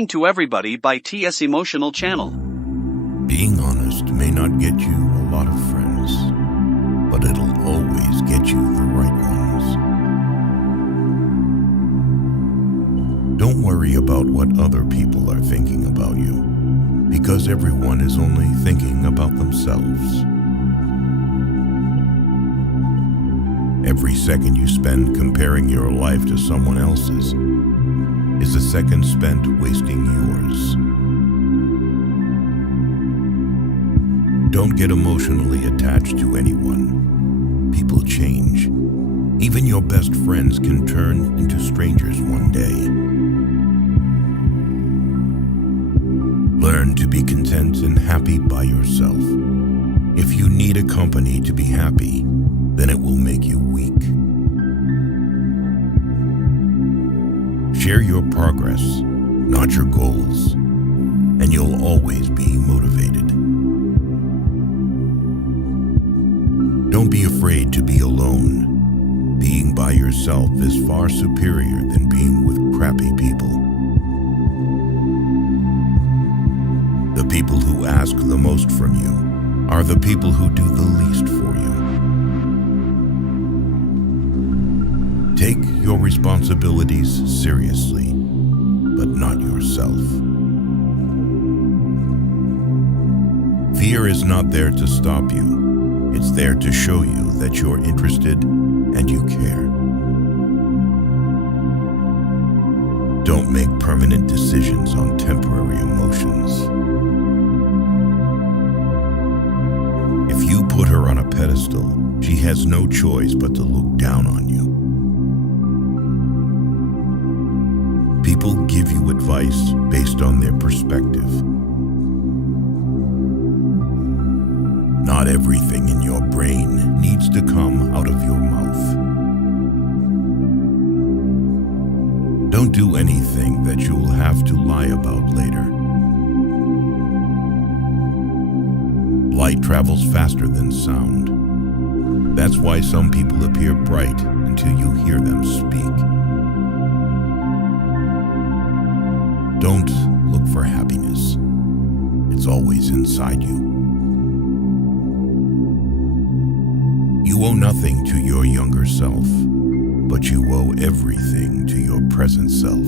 Reading to Everybody by T.S. Emotional Channel. Being honest may not get you a lot of friends, but it'll always get you the right ones. Don't worry about what other people are thinking about you, because everyone is only thinking about themselves. Every second you spend comparing your life to someone else's is a second spent wasting yours. Don't get emotionally attached to anyone. People change. Even your best friends can turn into strangers one day. Learn to be content and happy by yourself. If you need a company to be happy, then it will make you weak. Share your progress, not your goals, and you'll always be motivated. Don't be afraid to be alone. Being by yourself is far superior than being with crappy people. The people who ask the most from you are the people who do the least for you. Take your responsibilities seriously, but not yourself. Fear is not there to stop you. It's there to show you that you're interested and you care. Don't make permanent decisions on temporary emotions. If you put her on a pedestal, she has no choice but to look down on you. People give you advice based on their perspective. Not everything in your brain needs to come out of your mouth. Don't do anything that you'll have to lie about later. Light travels faster than sound. That's why some people appear bright until you hear them speak. Don't look for happiness. It's always inside you. You owe nothing to your younger self, but you owe everything to your present self.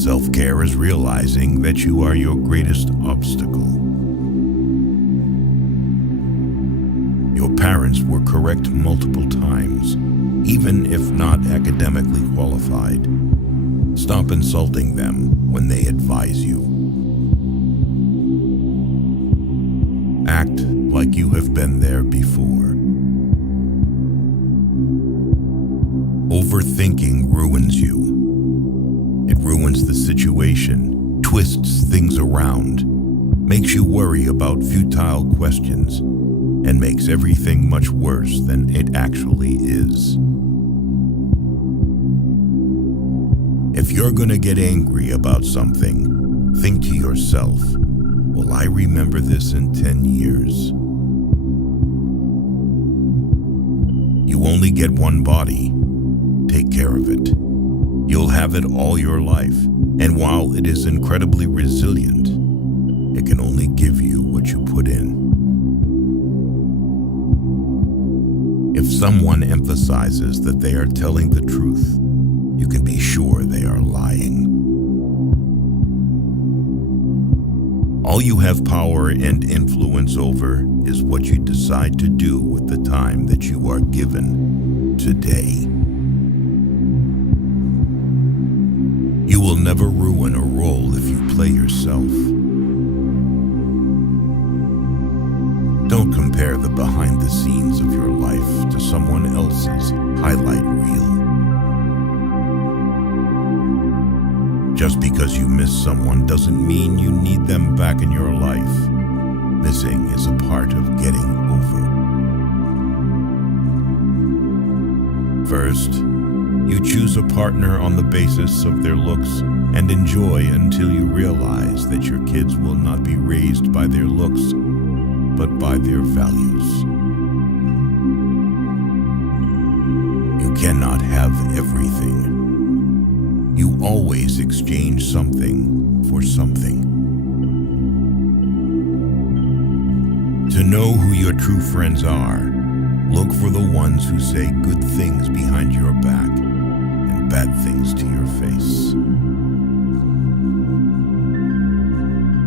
Self-care is realizing that you are your greatest obstacle. Your parents were correct multiple times, even if not academically qualified. Stop insulting them when they advise you. Act like you have been there before. Overthinking ruins you. It ruins the situation, twists things around, makes you worry about futile questions, and makes everything much worse than it actually is. If you're gonna get angry about something, think to yourself, will I remember this in 10 years? You only get one body. Take care of it. You'll have it all your life, and while it is incredibly resilient, it can only give you what you put in. If someone emphasizes that they are telling the truth, you can be sure they are lying. All you have power and influence over is what you decide to do with the time that you are given today. You will never ruin a role if you play yourself. Don't compare the behind the scenes of your life to someone else's highlight reel. Just because you miss someone doesn't mean you need them back in your life. Missing is a part of getting over. First, you choose a partner on the basis of their looks and enjoy until you realize that your kids will not be raised by their looks, but by their values. You cannot have everything. You always exchange something for something. To know who your true friends are, look for the ones who say good things behind your back and bad things to your face.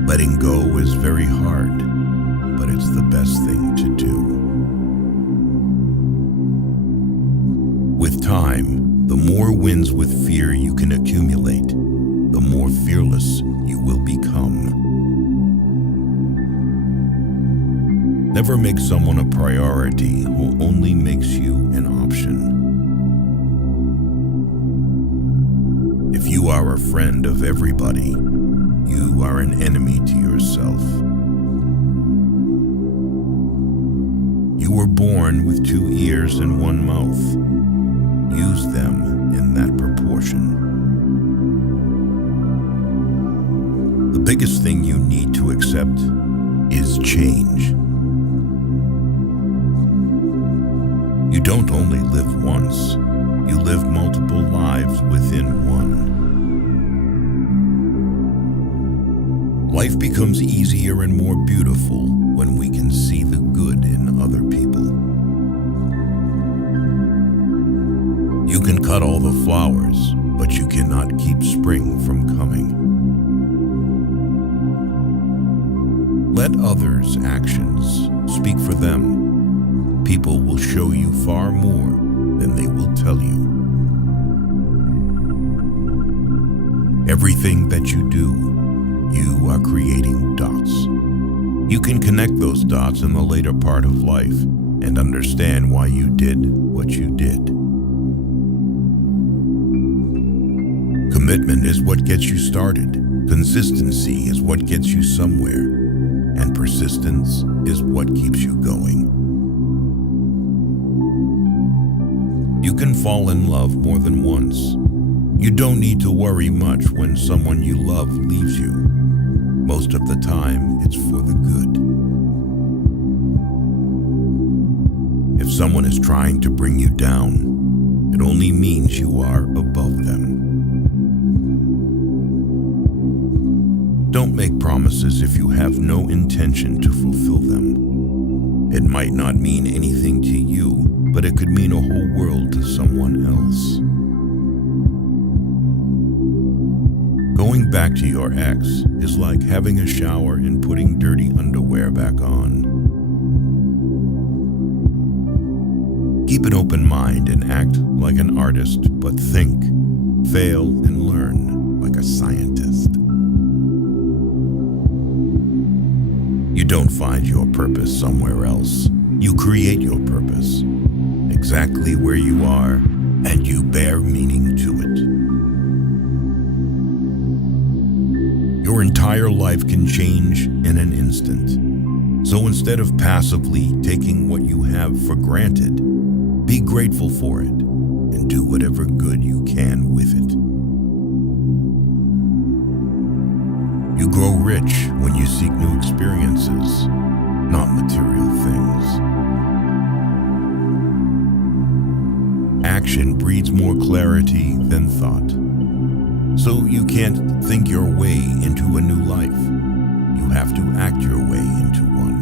Letting go is very hard, but it's the best thing to do. With time, the more wins with fear you can accumulate, the more fearless you will become. Never make someone a priority who only makes you an option. If you are a friend of everybody, you are an enemy to yourself. You were born with 2 ears and 1 mouth. Use them in that proportion. The biggest thing you need to accept is change. You don't only live once, you live multiple lives within one. Life becomes easier and more beautiful when we can see the good in other people. You can cut all the flowers, but you cannot keep spring from coming. Let others' actions speak for them. People will show you far more than they will tell you. Everything that you do, you are creating dots. You can connect those dots in the later part of life and understand why you did what you did. Commitment is what gets you started. Consistency is what gets you somewhere. And persistence is what keeps you going. You can fall in love more than once. You don't need to worry much when someone you love leaves you. Most of the time, it's for the good. If someone is trying to bring you down, it only means you are above them. Don't make promises if you have no intention to fulfill them. It might not mean anything to you, but it could mean a whole world to someone else. Going back to your ex is like having a shower and putting dirty underwear back on. Keep an open mind and act like an artist, but think, fail, and learn like a scientist. You don't find your purpose somewhere else. You create your purpose, exactly where you are, and you bear meaning to it. Your entire life can change in an instant. So instead of passively taking what you have for granted, be grateful for it and do whatever good you can with it. You grow rich when you seek new experiences, not material things. Action breeds more clarity than thought. So you can't think your way into a new life. You have to act your way into one.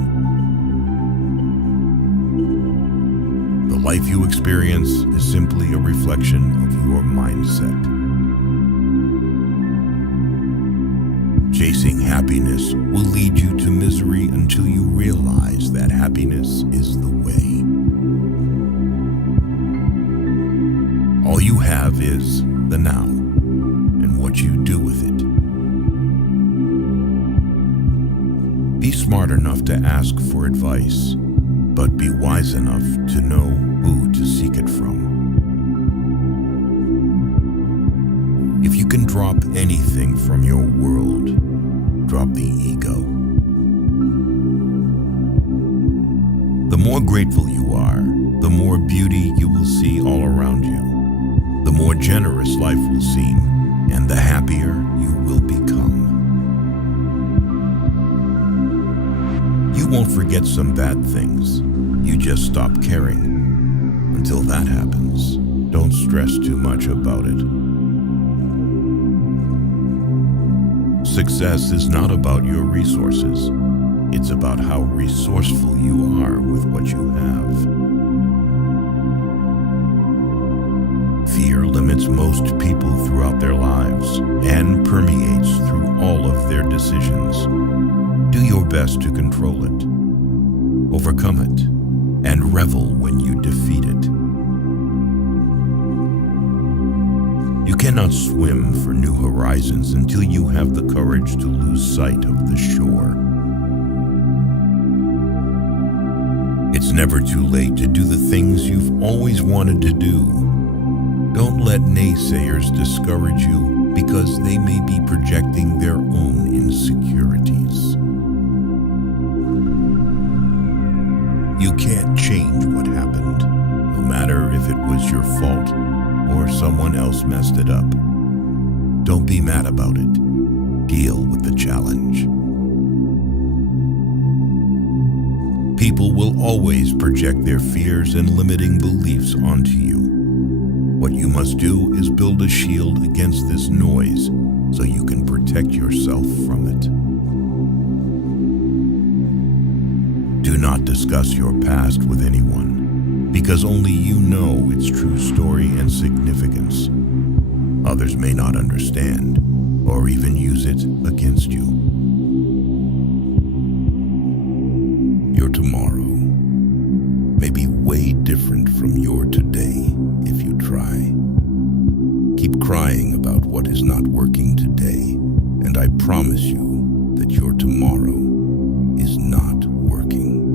The life you experience is simply a reflection of your mindset. Chasing happiness will lead you to misery until you realize that happiness is the way. All you have is the now and what you do with it. Be smart enough to ask for advice, but be wise enough to know who to seek it from. If you can drop anything from your world, drop the ego. The more grateful you are, the more beauty you will see all around you. The more generous life will seem, and the happier you will become. You won't forget some bad things. You just stop caring. Until that happens, don't stress too much about it. Success is not about your resources. It's about how resourceful you are with what you have. Fear limits most people throughout their lives and permeates through all of their decisions. Do your best to control it, overcome it, and revel when you defeat it. You cannot swim for new horizons until you have the courage to lose sight of the shore. It's never too late to do the things you've always wanted to do. Don't let naysayers discourage you because they may be projecting their own insecurities. You can't change what happened, no matter if it was your fault or someone else messed it up. Don't be mad about it. Deal with the challenge. People will always project their fears and limiting beliefs onto you. What you must do is build a shield against this noise so you can protect yourself from it. Do not discuss your past with anyone, because only you know its true story and significance. Others may not understand or even use it against you. Your tomorrow may be way different from your today if you try. Keep crying about what is not working today, and I promise you that your tomorrow is not working.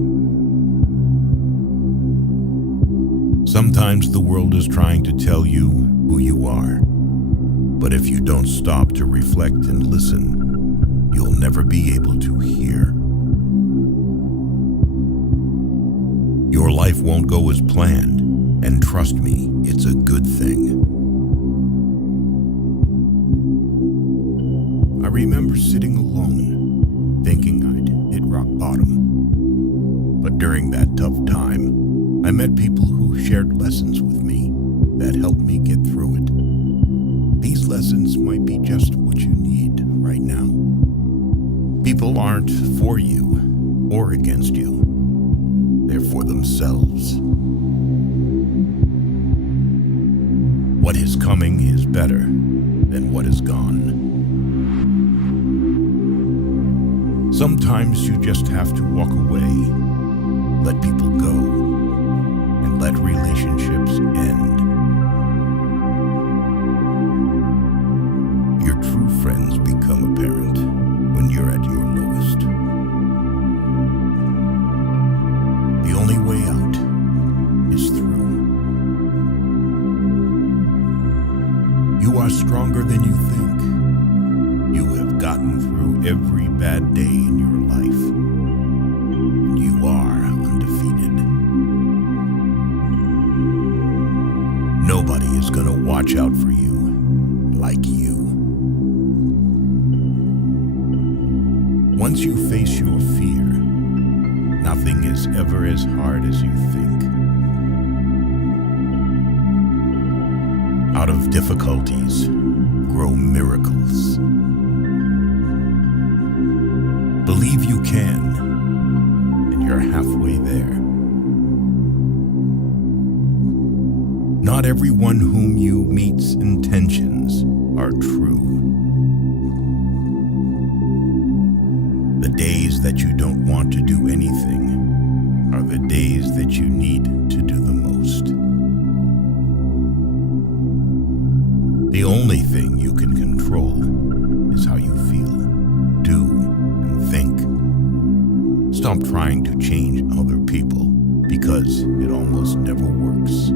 Sometimes the world is trying to tell you who you are, but if you don't stop to reflect and listen, you'll never be able to hear. Your life won't go as planned, and trust me, it's a good thing. I remember sitting alone, thinking I'd hit rock bottom. But during that tough time, I met people who shared lessons with me that helped me get through it. These lessons might be just what you need right now. People aren't for you or against you. They're for themselves. What is coming is better than what is gone. Sometimes you just have to walk away, let people go, and let relationships end. Your true friends become apparent when you're at your lowest. The only way out is through. You are stronger than you think. You have gotten through every bad day in your life. And you are undefeated. Nobody is going to watch out for you like you. Once you face your fear, nothing is ever as hard as you think. Out of difficulties grow miracles. Believe you can, and you're halfway there. Not everyone whom you meet's intentions are true. The days that you don't want to do anything are the days that you need to do the most. The only thing you can control is how you feel, do, and think. Stop trying to change other people because it almost never works.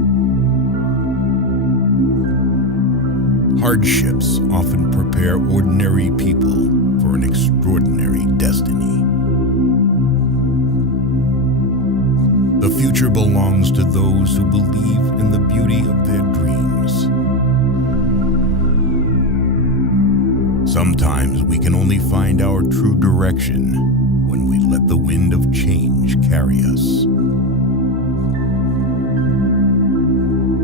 Hardships often prepare ordinary people for an extraordinary destiny. The future belongs to those who believe in the beauty of their dreams. Sometimes we can only find our true direction when we let the wind of change carry us.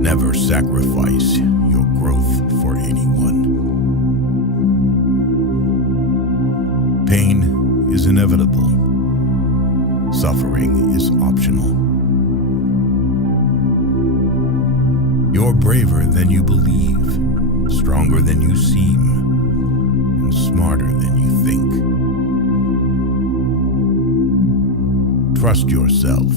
Never sacrifice your growth for anyone. Pain is inevitable. Suffering is optional. You're braver than you believe, stronger than you seem, and smarter than you think. Trust yourself.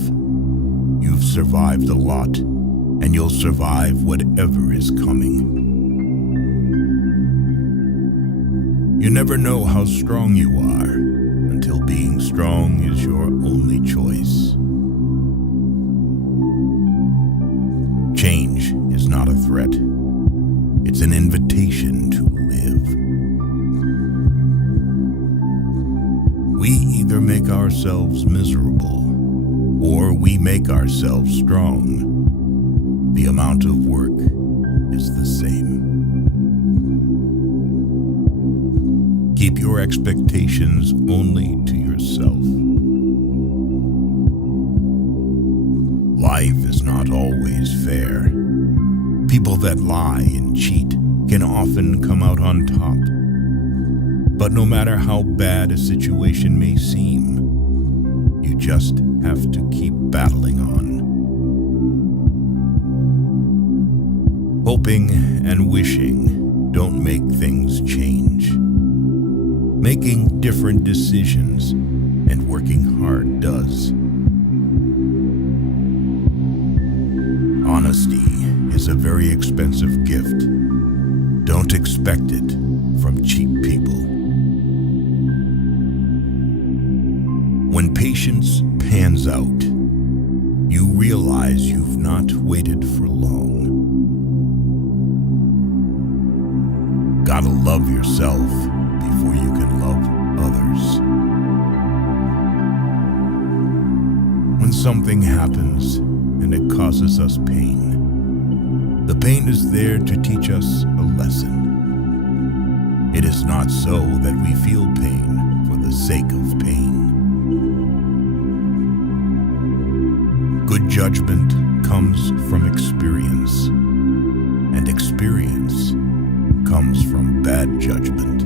You've survived a lot, and you'll survive whatever is coming. You never know how strong you are until being strong is your only choice. Change is not a threat. It's an invitation to live. We either make ourselves miserable or we make ourselves strong. The amount of work is the same. Keep your expectations only to yourself. Life is not always fair. People that lie and cheat can often come out on top. But no matter how bad a situation may seem, you just have to keep battling on. Hoping and wishing don't make things change. Making different decisions and working hard does. Honesty is a very expensive gift. Don't expect it from cheap people. When patience pans out, you realize you've not waited for long. Gotta love yourself before you can love others. When something happens and it causes us pain, the pain is there to teach us a lesson. It is not so that we feel pain for the sake of pain. Good judgment comes from experience, and experience comes from bad judgment.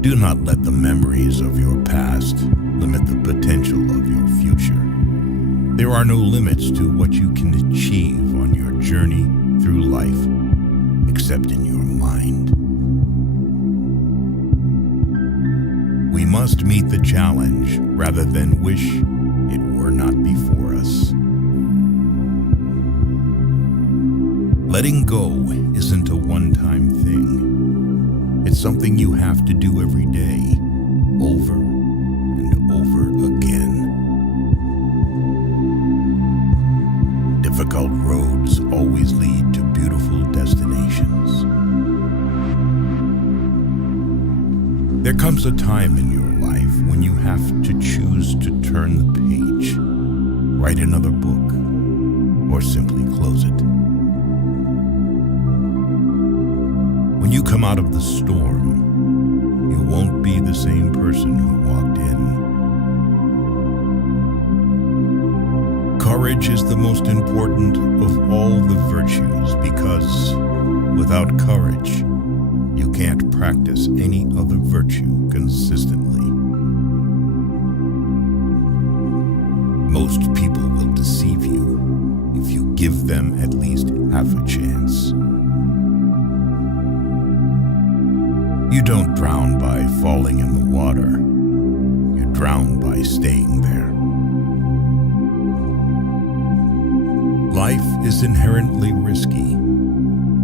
Do not let the memories of your past limit the potential of your future. There are no limits to what you can achieve on your journey through life, except in your mind. We must meet the challenge rather than wish it were not before us. Letting go isn't a one-time thing. It's something you have to do every day, over and over again. Difficult roads always lead to beautiful destinations. There comes a time in your life when you have to choose to turn the page, write another book, or simply close it. When you come out of the storm, you won't be the same person who walked in. Courage is the most important of all the virtues because without courage, you can't practice any other virtue consistently. Most people will deceive you if you give them at least half a chance. You don't drown by falling in the water. You drown by staying there. Life is inherently risky.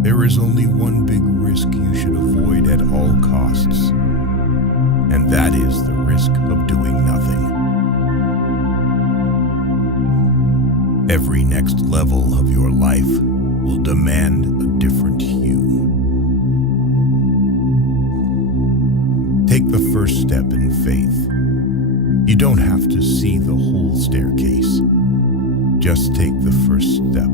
There is only one big risk you should avoid at all costs, and that is the risk of doing nothing. Every next level of your life will demand a different hue. Take the first step in faith. You don't have to see the whole staircase. Just take the first step.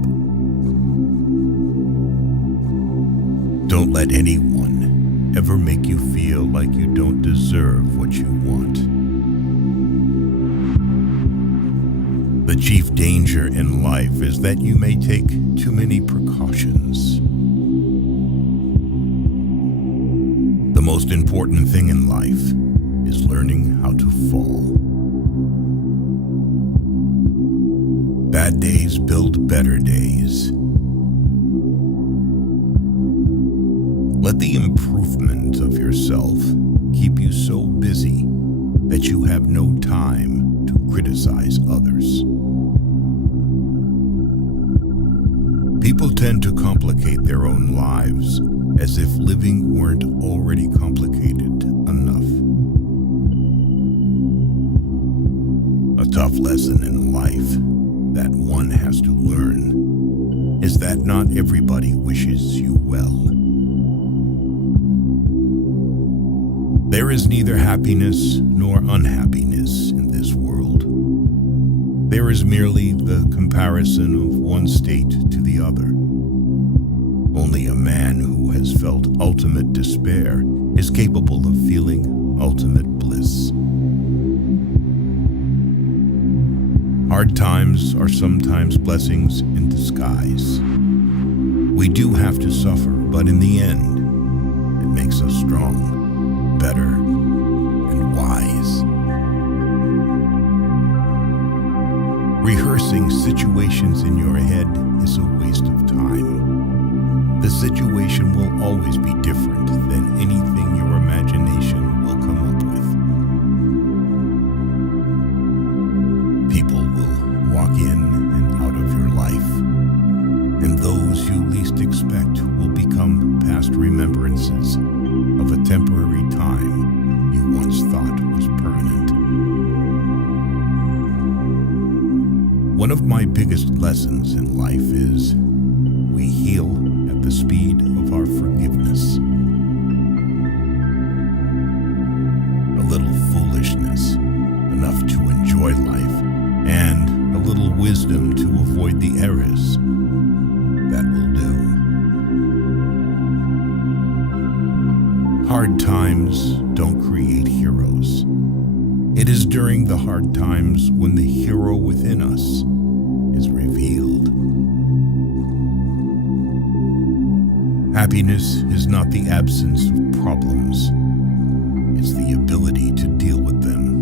Don't let anyone ever make you feel like you don't deserve what you want. The chief danger in life is that you may take too many precautions. The most important thing in life is learning how to fall. Bad days build better days. Let the improvement of yourself keep you so busy that you have no time to criticize others. People tend to complicate their own lives as if living weren't already complicated enough. A tough lesson in life that one has to learn is that not everybody wishes you well. There is neither happiness nor unhappiness in this world. There is merely the comparison of one state to the other. Only a man who has felt ultimate despair is capable of feeling ultimate bliss. Hard times are sometimes blessings in disguise. We do have to suffer, but in the end, it makes us strong, better, and wise. Rehearsing situations in your head is a waste of time. The situation will always be different than anything your imagination will come up with. People will walk in and out of your life, and those you least expect will become past remembrances of a temporary time you once thought was permanent. One of my biggest lessons in life is we heal at the speed of our forgiveness. A little foolishness, enough to enjoy life, and a little wisdom to avoid the errors. That will do. Hard times don't create heroes. It is during the hard times when the hero within us is revealed. Happiness is not the absence of problems. It's the ability to deal with them.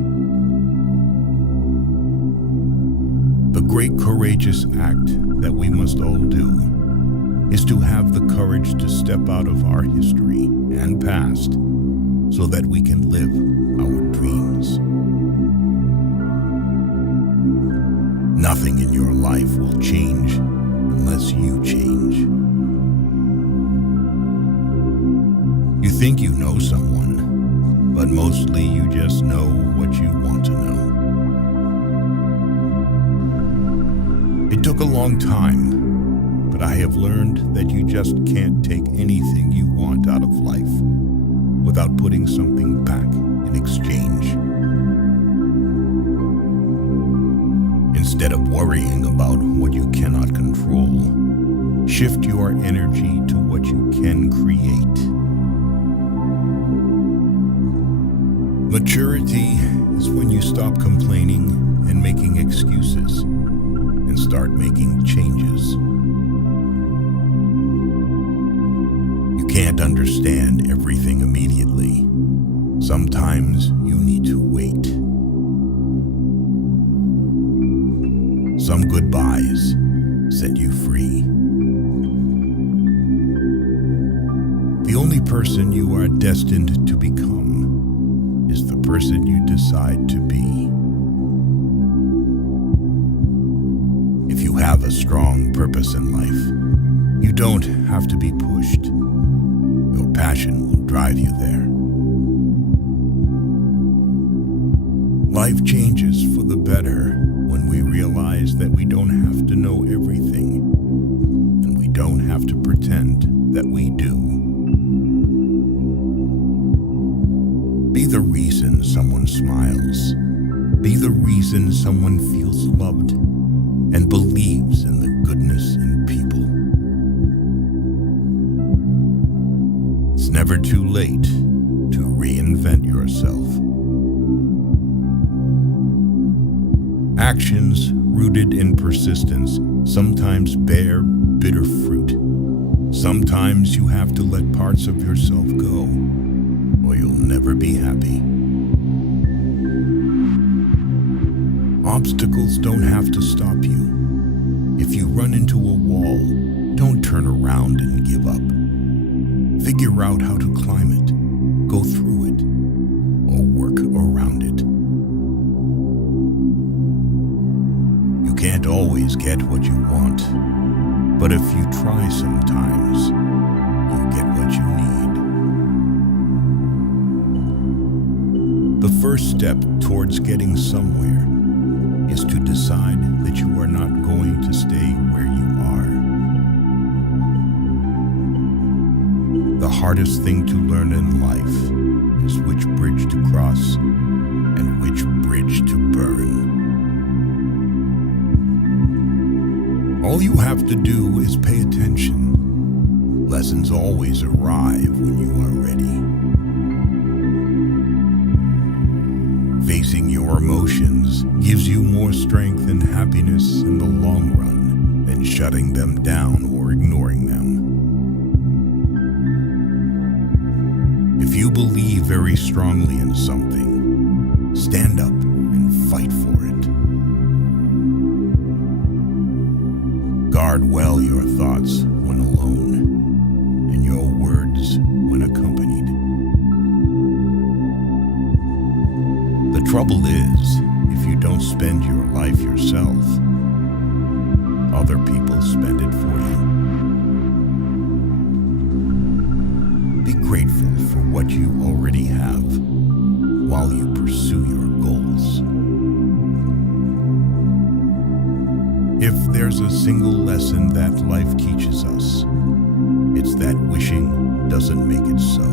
The great courageous act that we must all do is to have the courage to step out of our history and past so that we can live our dreams. Nothing in your life will change unless you change. You think you know someone, but mostly you just know what you want to know. It took a long time, but I have learned that you just can't take anything you want out of life without putting something back in exchange. Instead of worrying about what you cannot control, shift your energy to what you can create. Maturity is when you stop complaining and making excuses and start making changes. You can't understand everything immediately. Sometimes you need to wait. Some goodbyes set you free. The only person you are destined to become is the person you decide to be. If you have a strong purpose in life, you don't have to be pushed. Your passion will drive you there. Life changes for the better when we realize that we don't have to know everything, and we don't have to pretend that we do. Be the reason someone smiles. Be the reason someone feels loved and believes in the goodness in people. It's never too late to reinvent yourself. Actions rooted in persistence sometimes bear bitter fruit. Sometimes you have to let parts of yourself go, never be happy. Obstacles don't have to stop you. If you run into a wall, don't turn around and give up. Figure out how to climb it, go through it, or work around it. You can't always get what you want, but if you try sometimes, you get what you need. The first step towards getting somewhere is to decide that you are not going to stay where you are. The hardest thing to learn in life is which bridge to cross and which bridge to burn. All you have to do is pay attention. Lessons always arrive when you are ready. Facing your emotions gives you more strength and happiness in the long run than shutting them down or ignoring them. If you believe very strongly in something, stand up and fight for it. Guard well your thoughts when alone, and your words when accompanied. The trouble is, if you don't spend your life yourself, other people spend it for you. Be grateful for what you already have while you pursue your goals. If there's a single lesson that life teaches us, it's that wishing doesn't make it so.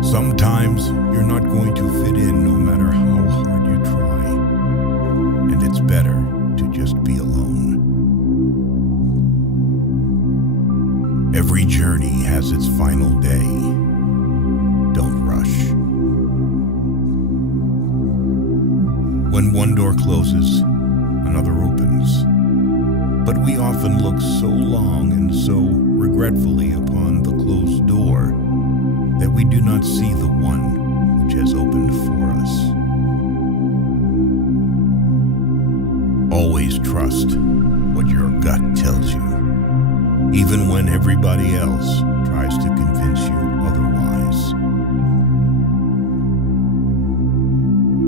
Sometimes you're not going to fit in no matter how hard you try, and it's better to just be alone. Every journey has its final day. Don't rush. When one door closes, another opens. But we often look so long and so regretfully upon the closed door that we do not see the one which has opened for us. Always trust what your gut tells you, even when everybody else tries to convince you otherwise.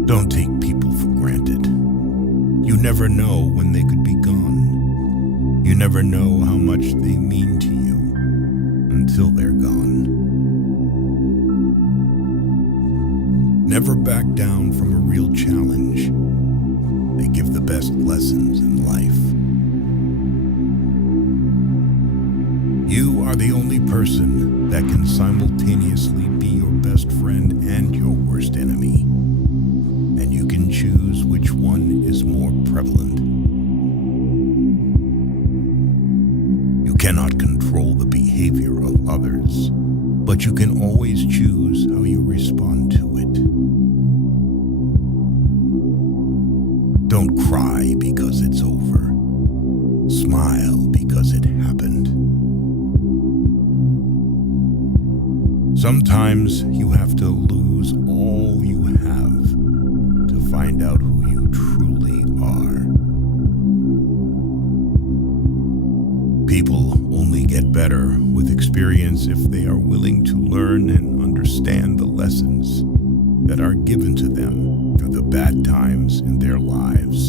Don't take people for granted. You never know when they could be gone. You never know how much they mean to you until they're gone. Never back down from a real challenge. They give the best lessons in life. You are the only person that can simultaneously be your best friend and your worst enemy. And you can choose which one is more prevalent. You cannot control the behavior of others, but you can always choose how you respond to it. Don't cry because it's over. Smile because it happened. Sometimes you have to lose all you have to find out who you truly are. People only get better with experience if they are willing to learn and understand the lessons that are given to them through the bad times in their lives.